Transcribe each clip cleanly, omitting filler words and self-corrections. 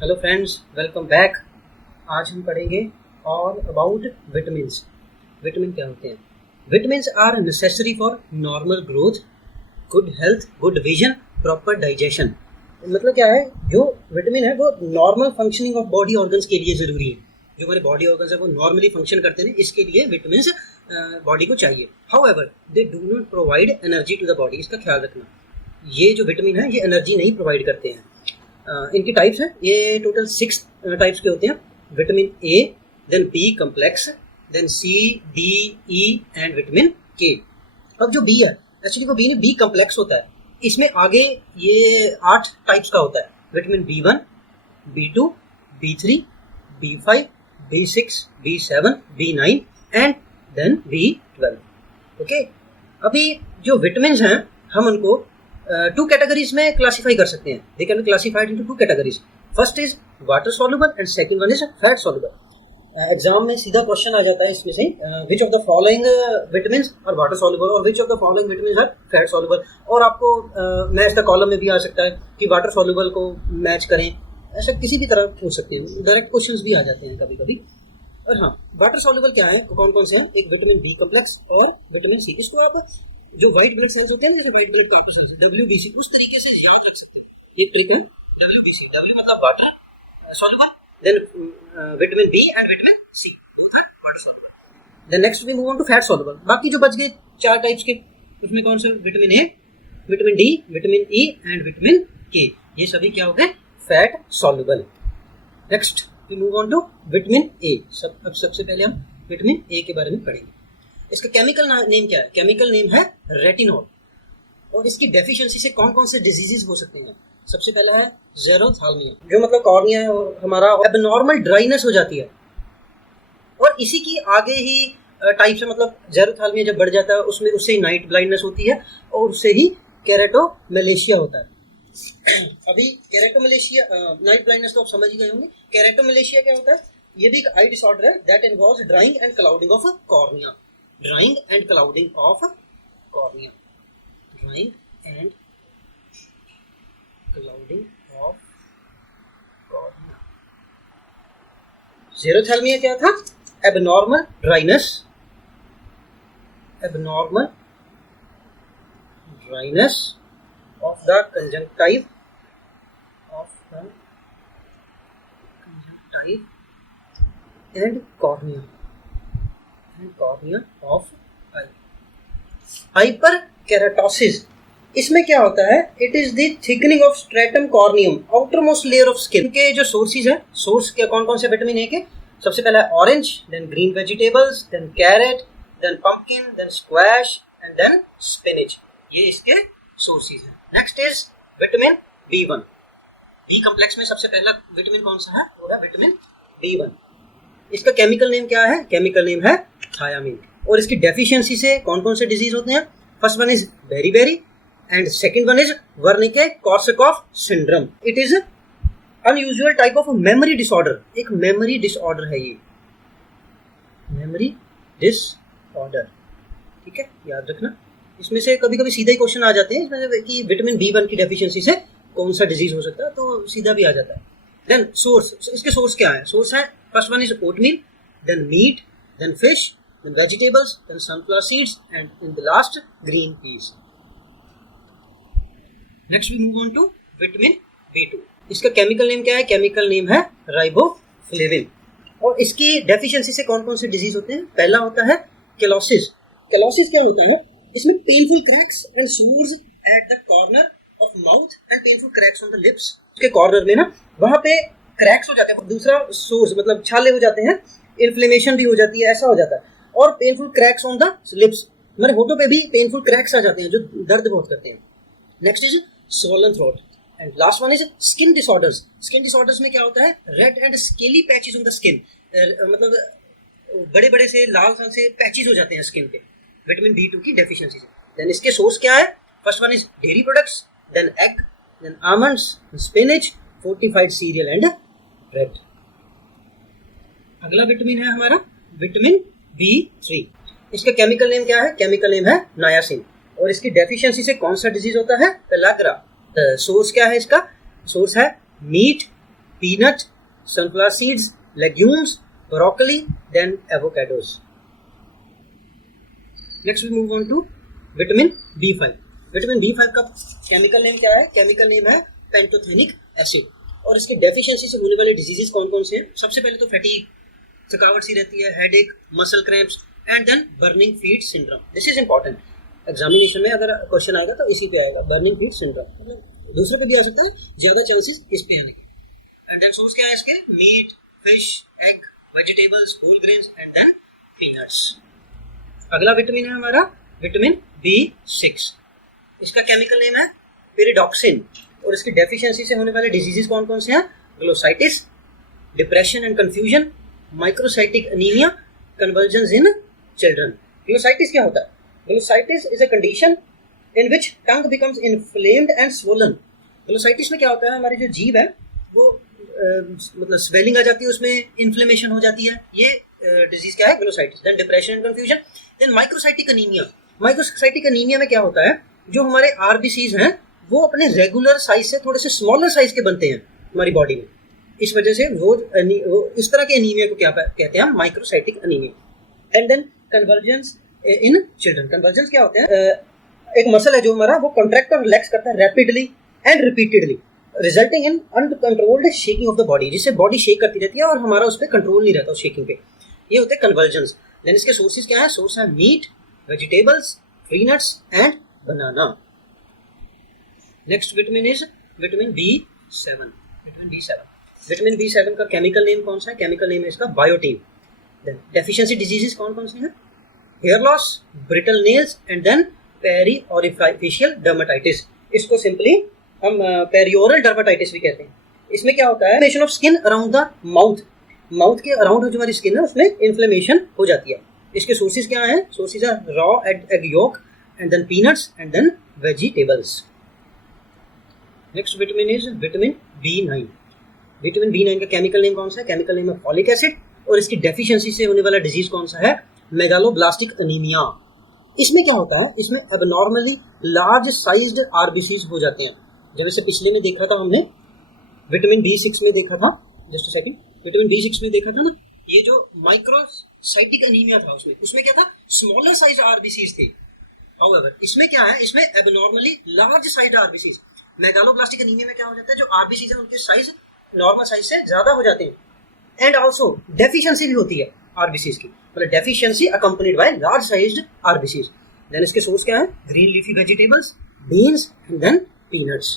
Hello friends, welcome back. आज हम पढ़ेंगे और अबाउट विटामिन्स। विटामिन क्या होते हैं? Vitamins are necessary for normal growth, good health, good vision, proper digestion. मतलब क्या है, जो विटामिन है वो normal functioning of body organs के लिए ज़रूरी है। जो हमारे बॉडी ऑर्गन्स है वो नॉर्मली फंक्शन करते हैं, इसके लिए विटामिन्स बॉडी को चाहिए। However they do not provide energy to the body. इसका ख्याल रखना, ये जो विटामिन है ये एनर्जी नहीं प्रोवाइड करते हैं। इनकी टाइप्स हैं, ये टोटल 6 टाइप्स के होते हैं। Vitamin A, then B complex, then C, D, E and vitamin K. अब जो बी है, एक्चुअली वो बी नहीं, बी कम्प्लेक्स होता है। इसमें आगे ये 8 टाइप्स का होता है। Vitamin B1, B2, B3, B5, B6, B7, B9 and then B12। Okay, अभी जो विटामिन हैं हम उनको 2 कैटेगरीज में क्लासीफाई कर सकते हैं। They can be classified into 2 categories. First is water soluble and second one is fat soluble. Exam में सीधा क्वेश्चन आ जाता है इसमें से, which of the following vitamins are water soluble और which of the following vitamins are fat soluble. और आपको मैच द कॉलम में भी आ सकता है कि वाटर सॉल्युबल को मैच करें, ऐसा किसी भी तरह पूछ सकते हैं। डायरेक्ट क्वेश्चंस भी आ जाते हैं कभी कभी। और हाँ, वाटर सॉल्युबल क्या है, कौन कौन से हैं? एक विटामिन बी कम्प्लेक्स और विटामिन सी। इसको आप जो व्हाइट ब्लड सेल्स होते हैं ना, जैसे व्हाइट ब्लड कार्टोसेल्स, WBC, उस तरीके से याद रख सकते हैं। ये ट्रिक है, WBC। W मतलब water soluble, then vitamin B and vitamin C, both are water soluble. Then next we move on to fat soluble. बाकी जो बच गए 4 टाइप्स के, उसमें कौन से? Vitamin A, vitamin D, vitamin E and vitamin K. ये सभी क्या हो गए? Fat soluble. Next we move on to vitamin A. अब सबसे पहले हम विटामिन ए के बारे में पढ़ेंगे। इसका केमिकल नेम क्या है? केमिकल नेम है रेटिनॉल। और इसकी डेफिशिएंसी से कौन कौन से डिजीजेस हो सकते हैं? सबसे पहला है ज़ेरोथाल्मिया, जो मतलब कॉर्निया है और हमारा एबनॉर्मल ड्राइनेस हो जाती है। और इसी की आगे ही टाइप से, मतलब ज़ेरोथाल्मिया जब बढ़ जाता है उसमें उससे ही नाइट ब्लाइंडनेस होती है और उससे ही केरेटोमलेशिया होता है। अभी केरेटोमलेशिया, नाइट ब्लाइंडनेस तो आप समझ ही गए होंगे। केरेटोमलेशिया क्या होता है? ये भी एक आई डिसऑर्डर है that involves drawing and clouding of cornea. Drying and clouding of cornea. Drying and clouding of cornea. Xerophthalmia क्या था? Abnormal dryness. Abnormal dryness of the conjunctiva and cornea. Cornea of I. Hyperkeratosis, इसमें क्या होता है? It is the thickening of stratum corneum, outermost layer of skin. के जो sources है, source के कौन कौन से विटामिन ए के? सबसे पहला है orange, then green vegetables, then carrot, then pumpkin, then squash and then spinach. ये इसके सोर्सेज हैं। Next is vitamin B1। B complex में सबसे पहला विटामिन कौन सा है? वो है विटामिन B1। इसका केमिकल नेम क्या है? केमिकल नेम है थायामीन। और इसकी डेफिशिएंसी से कौन कौन से डिजीज होते हैं? First one is beri and second one is Wernicke Korsakoff syndrome. It is unusual type of memory disorder. एक मेमोरी डिसऑर्डर है ये, मेमोरी डिसऑर्डर। ठीक है, याद रखना। इसमें से कभी कभी सीधा ही क्वेश्चन आ जाते हैं इसमें से कि विटामिन B1 की डेफिशिएंसी से कौन सा डिजीज हो सकता है, तो सीधा भी आ जाता है। देन सोर्स, इसके सोर्स क्या है? सोर्स है, first one is oatmeal, then meat, then fish, then vegetables, then sunflower seeds, and in the last green peas. Next we move on to vitamin B2. इसका केमिकल नेम क्या है? Chemical name है riboflavin. और इसकी deficiency से कौन कौन से डिजीज होते हैं? पहला होता है केलोसिस। केलोसिस क्या होता है? इसमें painful cracks and source at the corner of mouth and painful cracks on the lips. उसके कॉर्नर में ना, वहां पे क्रैक्स हो जाते हैं। दूसरा सोर्स मतलब छाले हो जाते हैं, इन्फ्लेमेशन भी हो जाती है, ऐसा हो जाता है। और painful cracks on the lips, मेरे होठों पे भी पेनफुल क्रैक्स आ जाते हैं जो दर्द बहुत करते हैं। Next is swollen throat and last one is skin disorders. Skin disorders में क्या होता है? Red and scaly patches on the skin, मतलब बड़े बड़े से लाल रंग से पैचेस हो जाते हैं स्किन पे, विटामिन B2 की डेफिशिएंसी से। देन इसके सोर्स क्या है? First one is dairy products, then egg, then almonds, spinach, fortified cereal and bread. अगला विटामिन है हमारा विटामिन B3। इसका केमिकल नेम क्या है? केमिकल नेम है नायासिन। और इसकी डेफिशिएंसी से कौन सा डिजीज होता है? पेलाग्रा। सोर्स क्या है इसका? सोर्स है meet, peanut, sunflower seeds, legumes, broccoli, then avocados. Next we move on to vitamin B5. Vitamin B5 का केमिकल नेम क्या है? केमिकल नेम है पेंटोथेनिक एसिड. और इसके डेफिशिएंसी से होने वाले डिजीजेस कौन कौन से हैं? सबसे पहले तो फैटीग, थकावट सी रहती है, headache, muscle cramps and then burning feet syndrome. This is important. Examination में अगर क्वेश्चन आएगा तो इसी पे आएगा, बर्निंग फीट सिंड्रोम. मतलब दूसरे पे भी आ सकता है, ज्यादा चांसेस इस पे आने के. एंड देन सोर्स क्या है इसके? Meat, fish, egg, vegetables, whole grains and then peanuts. अगला विटामिन है हमारा विटामिन B6. इसका केमिकल नेम है पेरिडॉक्सिन. और इसकी डेफिशिएंसी से होने वाले डिजीजेस कौन कौन से हैं? Glossitis, depression and confusion, microcytic anaemia, convergence in children. Glossitis क्या होता है? Glossitis is a condition in which tongue becomes inflamed and swollen. Glossitis में क्या होता है? हमारी जो जीभ है वो मतलब स्वेलिंग आ जाती है, उसमें इन्फ्लेमेशन हो जाती है. ये डिजीज क्या है? Glossitis. Then depression and confusion. Then microcytic anaemia. Microcytic anaemia में क्या होता है? जो हमारे आरबीसीज हैं वो अपने रेगुलर साइज से थोड़े से स्मॉलर साइज के बनते हैं हमारी बॉडी में. इस वजह से वो इस तरह के एनीमिया को क्या कहते हैं? Microcytic anaemia. And then convergence in children. Convergence क्या होते हैं? एक मसल है जो हमारा, वो कॉन्ट्रैक्ट और रिलैक्स करता है rapidly and repeatedly, resulting in uncontrolled shaking of the body. जिससे बॉडी शेक करती रहती है और हमारा उस पर कंट्रोल नहीं रहता उस शेकिंग पे. ये होते हैं कन्वर्जेंस. देन इसके सोर्सेज क्या है? सोर्स है meat, vegetables, tree nuts and banana. Next vitamin is vitamin B7. Vitamin B7 का केमिकल नेम कौन सा है? केमिकल नेम है इसका बायोटीन. देन डेफिशिएंसी डिजीजेस कौन कौन से हैं? Hair loss, brittle nails and then periorificial dermatitis. इसको सिंपली हम पेरियोरल डर्मेटाइटिस भी कहते हैं. इसमें क्या होता है? Inflammation of skin around the mouth. Mouth के अराउंड जो हमारी स्किन है उसमें इन्फ्लेमेशन हो जाती है. इसके सोर्सेज क्या हैं? Sources are raw egg yolk and then peanuts and then vegetables. Next vitamin is vitamin B9. Vitamin B9 का केमिकल नेम कौन सा है? केमिकल नेम है फॉलिक एसिड. और इसकी डेफिशिएंसी से होने वाला डिजीज कौन सा है? Megaloblastic anaemia. इसमें क्या होता है? इसमें एबनॉर्मली लार्ज साइज्ड आरबीसीज हो जाते हैं. जब इसे पिछले में देखा था हमने, विटामिन B6 में देखा था, just a second, vitamin B6 में देखा था ना, ये जो माइक्रोसाइटिक एनीमिया था उसमें क्या था? स्मॉलर साइज आरबीसीज थे. However, इसमें क्या है? इसमें abnormally large size RBCs. Megaloblastic anaemia में क्या हो जाता है? जो आरबीसीज है उनके साइज नॉर्मल साइज से ज्यादा हो जाते हैं. एंड आल्सो डेफिशिएंसी भी होती है आरबीसीज की, मतलब deficiency accompanied by large sized RBCs. Then इसके सोर्स क्या है? Green leafy vegetables, beans and then peanuts.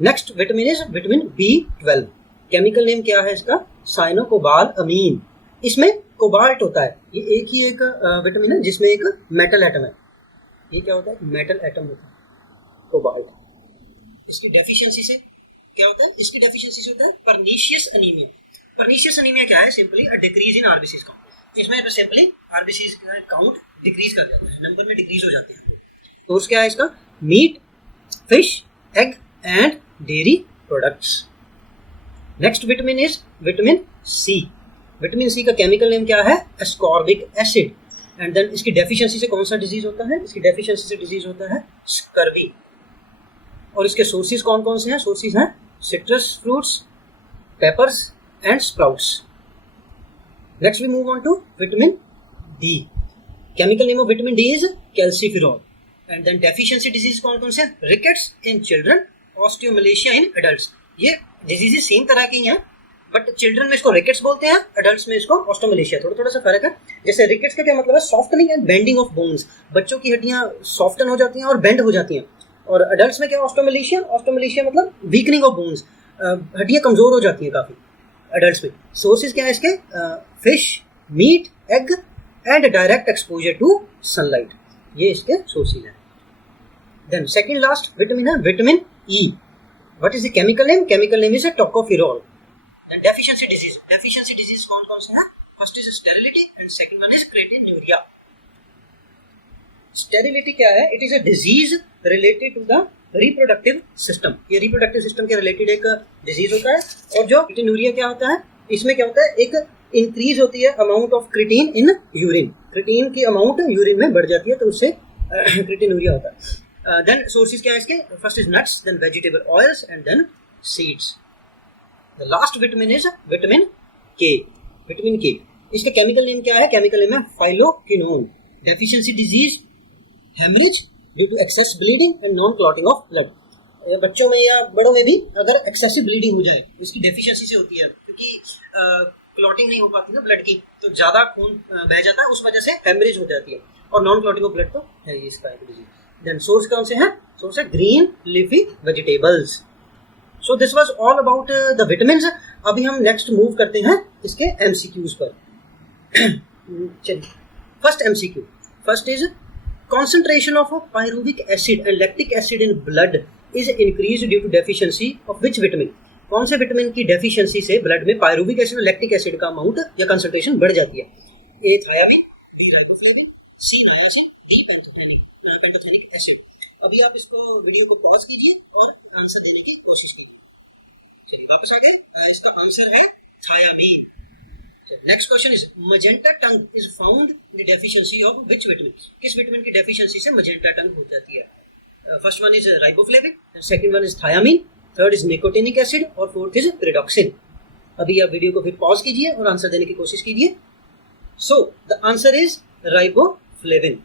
Next vitamin is vitamin B12. Chemical name क्या है इसका? साइनोकोबालामीन. इसमें कोबाल्ट होता है. ये एक ही एक विटामिन है जिसमें एक मेटल एटम है. ये क्या होता है? मेटल एटम होता है, कोबाल्ट. इसकी डेफिशिएंसी से क्या होता है? इसकी डेफिशिएंसी से होता है पर्नीशियस एनीमिया. पर्नीशियस एनीमिया क्या है? Simply a decrease in RBCs count. इसमें सिंपली आरबीसीज का काउंट डिक्रीज कर जाता है, नंबर में डिक्रीज हो जाते हैं. सोर्स क्या है इसका? Meat, fish, egg and dairy products. Next vitamin is vitamin C. Vitamin C का केमिकल नेम क्या है? Ascorbic acid. एंड देन इसकी डेफिशिएंसी से कौन सा डिजीज होता है? इसकी डेफिशिएंसी से डिजीज होता है स्कर्वी. और इसके सोर्सेज कौन कौन से हैं? सोर्सेज हैं citrus fruits, peppers and sprouts. Next we move on to vitamin D. Chemical name of vitamin D is calciferol. And then deficiency disease कौन कौन से हैं? Rickets in children, osteomalacia in adults. ये डिजीजेस सेम तरह की हैं, but children में इसको रिकेट्स बोलते हैं, एडल्ट्स में इसको ऑस्टियोमलेशिया. थोड़ा सा फर्क है. जैसे रिकेट्स का क्या मतलब है? Softening and bending of bones. बच्चों की हड्डियां सॉफ्टन हो जाती हैं और बेंड हो जाती हैं. और एडल्ट्स में क्या? ऑस्टियोमलेशिया. ऑस्टियोमलेशिया मतलब वीकनिंग ऑफ बोन्स, हड्डियां कमजोर हो जाती हैं काफी एडल्ट्स में. सोर्सेज क्या है इसके? Fish, meat, egg and direct exposure to sunlight. ये इसके सोर्सेज हैं. देन सेकंड लास्ट विटामिन है vitamin E. What is the chemical name? Chemical name is tocopherol. Deficiency disease कौन कौन से हैं? First is sterility and second one is creatinuria. Sterility क्या है? It is a disease related to the reproductive system. ये reproductive system के related एक disease होता है. और जो क्रेटिन्यूरिया क्या होता है? इसमें क्या होता है? एक इंक्रीज होती है amount of creatine in urine. Creatine की अमाउंट यूरिन में बढ़ जाती है, तो उससे क्रेटिन्यूरिया होता है. देन सोर्सेज क्या है इसके? First is nuts, then vegetable oils and then seeds. The last vitamin is vitamin K. Vitamin K, इसका केमिकल नेम क्या है? केमिकल नेम है phylloquinone. Deficiency disease, haemorrhage due to excess bleeding and non clotting of blood. बच्चों में या बड़ों में भी अगर एक्सेसिव ब्लीडिंग हो जाए इसकी डेफिशिएंसी से होती है, क्योंकि क्लॉटिंग नहीं हो पाती ना ब्लड की, तो ज्यादा खून बह जाता है, उस वजह से हेमरेज हो जाती है। और नॉन क्लॉटिंग ऑफ ब्लड तो है ही इसका एक डिजीज। देन सोर्स कौन से हैं? सोर्स है green leafy vegetables. So this was all about the vitamins. अभी हम नेक्स्ट मूव करते हैं इसके एमसीक्यूज पर। चलिए, first MCQ. First is concentration of pyruvic acid and lactic acid in blood is increased due to deficiency of which vitamin? कौन से vitamin की डेफिशिएंसी से ब्लड में पायरुविक एसिड और लैक्टिक एसिड का अमाउंट या कंसंट्रेशन बढ़ जाती है? ए थायामीन, बी राइबोफ्लेविन, सी नायासिन, डी पेंटोथेनिक एसिड। अभी आप इसको वीडियो को पॉज कीजिए और आंसर देने की कोशिश कीजिए। चलिए वापस आ गए। इसका आंसर है thiamine. Next question is magenta tongue is found in the deficiency of which vitamin? किस विटामिन की डेफिशिएंसी से मजेंटा टंग हो जाती है? First one is riboflavin, second one is thiamine, third is nicotinic acid और fourth is pyridoxine. अभी आप video को फिर पॉज कीजिए और आंसर देने की कोशिश कीजिए। सो the answer is riboflavin.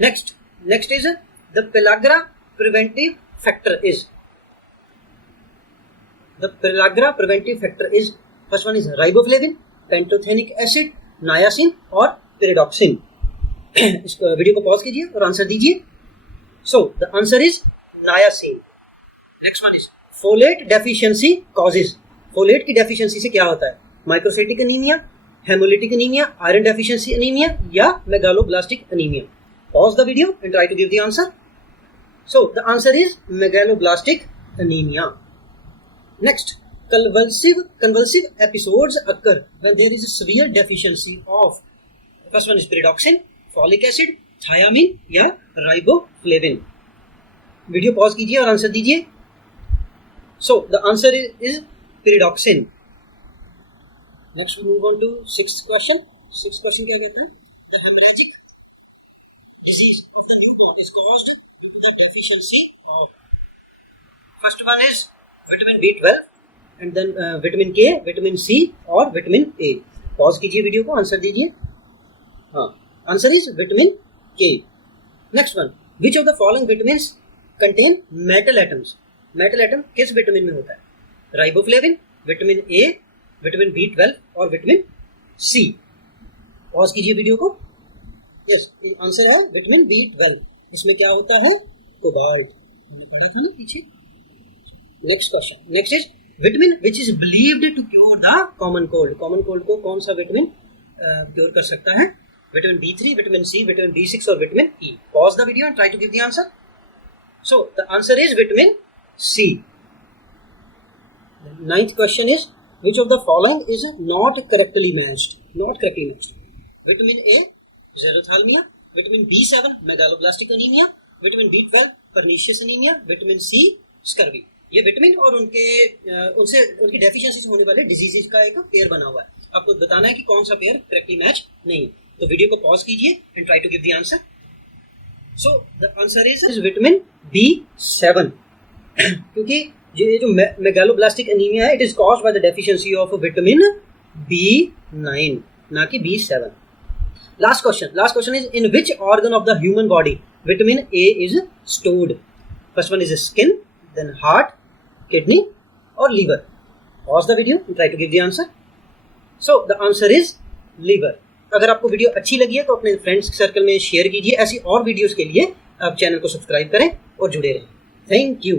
Next is the pellagra preventive factor is. The pellagra preventive factor is, first one is riboflavin, pantothenic acid, नायासिन और पिरिडॉक्सिन। इस वीडियो को पॉज कीजिए और आंसर दीजिए। So the answer is niacin. Next one is folate deficiency causes. Folate की deficiency से क्या होता है? Microcytic anaemia, haemolytic anaemia, iron deficiency anaemia या megaloblastic anaemia. Pause the video and try to give the answer. So the answer is megaloblastic anaemia. Next, convulsive episodes occur when there is a severe deficiency of, first one is pyridoxine, folic acid, thiamine या riboflavin। Video pause कीजिए और answer दीजिए। So the answer is pyridoxine। Next we move on to sixth question. Sixth question क्या कहता है? The haemorrhagic disease of the newborn is caused the deficiency of, first one is vitamin B12 and then vitamin K, vitamin C और vitamin A. Pause कीजिए video को, answer दीजिए। हाँ, answer is vitamin K. Next one, which of the following vitamins contain metal atoms? Metal atom किस vitamin में होता है? Riboflavin, vitamin A, vitamin B12 और विटामिन सी। पॉज कीजिए वीडियो को। यस, आंसर है विटामिन B12। उसमें क्या होता है? कोबाल्ट। पीछे। Next question. Next is vitamin which is believed to cure the common cold. Common cold को कौन सा विटामिन क्योर कर सकता है? Vitamin B3, vitamin C, vitamin B6 और vitamin E. Pause the video and try to give the answer. So the answer is vitamin C. Ninth question is which of the following is not correctly matched? Not correctly matched. Vitamin A xerophthalmia, vitamin B7 megaloblastic anaemia, vitamin B12 pernicious anaemia, vitamin C scurvy. ये vitamin और उनकी deficiency से होने वाले diseases का एक pair बना हुआ है। आपको बताना है कि कौन सा पेयर करेक्टली मैच नहीं। तो वीडियो को पॉज कीजिए and try to give the answer. So the answer is vitamin B7। क्योंकि ये जो मेगालोब्लास्टिक एनीमिया है, it is caused by the deficiency of vitamin B9, ना कि B7। Last question is in which organ of the human body vitamin A is stored? First one is skin, then heart, kidney और liver. Pause the video and try to give the answer. So the answer is liver. अगर आपको video अच्छी लगी है तो अपने friends circle में share कीजिए। ऐसी और वीडियोस के लिए आप चैनल को सब्सक्राइब करें और जुड़े रहें। Thank you.